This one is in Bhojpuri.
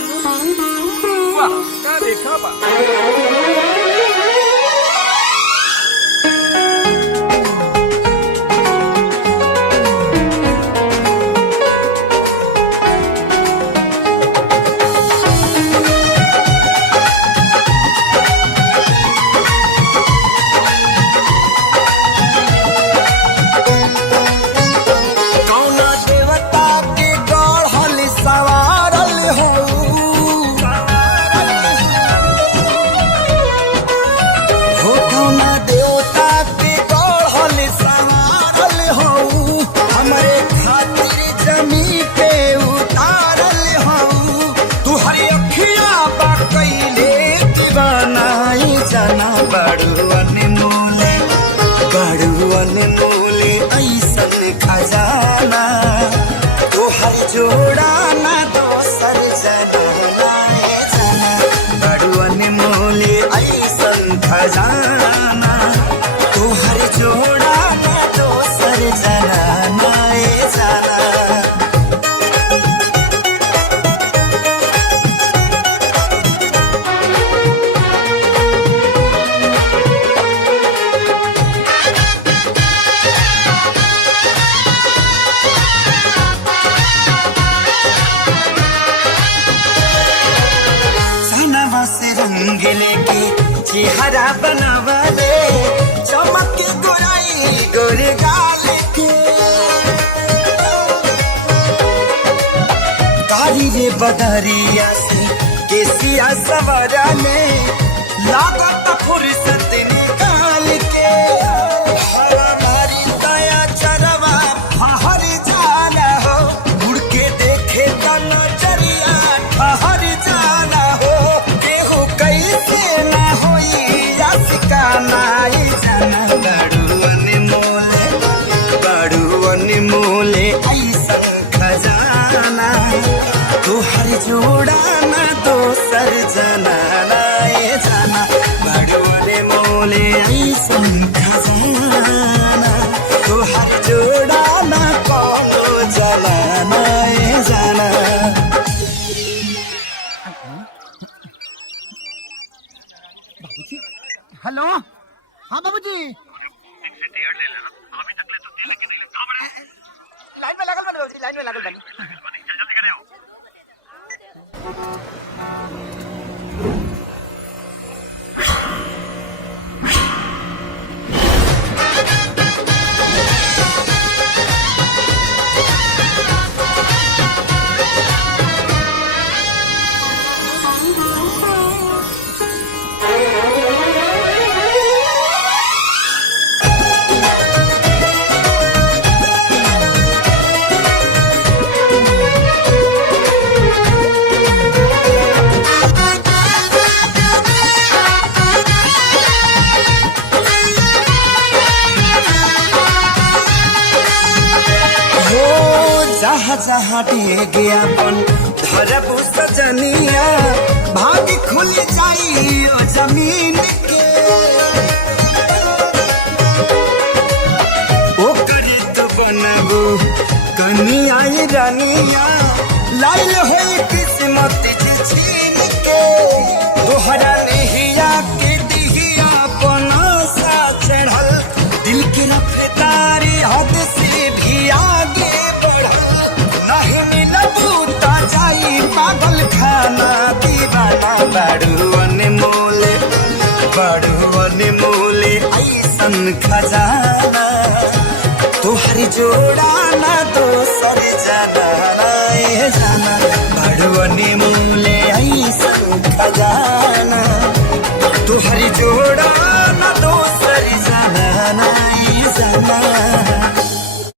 वाह क्या देखा बा। खजाना तोहर जोड़ा ना दोसर जना जाना बड़ुअन मोले ऐसन खजाना तोहर जोड़ा ना दोसर जना जाना। लेके चेहरा बनावा दे चमक के गोराई गोरे गाल के कारी रे बदरिया से केसिया सवरा में लागत फुर्सत निकाल के हमारी दया चरवा हर जाना हो मुड़ के देखे तो नजरिया ठहर जाना हो नाई जाना बड़ुअन मोले ऐसन खजाना तोहर जोड़ा ना दोसर जना जाना बड़ुअन मोले ऐसन खजाना तोहर जोड़ा ना कोनो जना जाना। हेलो हाँ बाबूजी लाइन में लागल बनी लाइन में लागल बनी जल्दी करे हो। जहाँ जहाँ डेगे अपन धरबू सजनिया भाग खुल जाई ओ जमीन के ओकर तो बनबू कनिया रानिया लाइल होई किस्मत छीन के तोहरा नहिया के दिहिया बनसा चढ़ल दिल के रफ्तारी हद से भी आगे पागल खाना दीवाना बड़ुअन मोले ऐसन खजाना तोहर जोड़ा ना दोसर जना जाना बड़ुअन मोले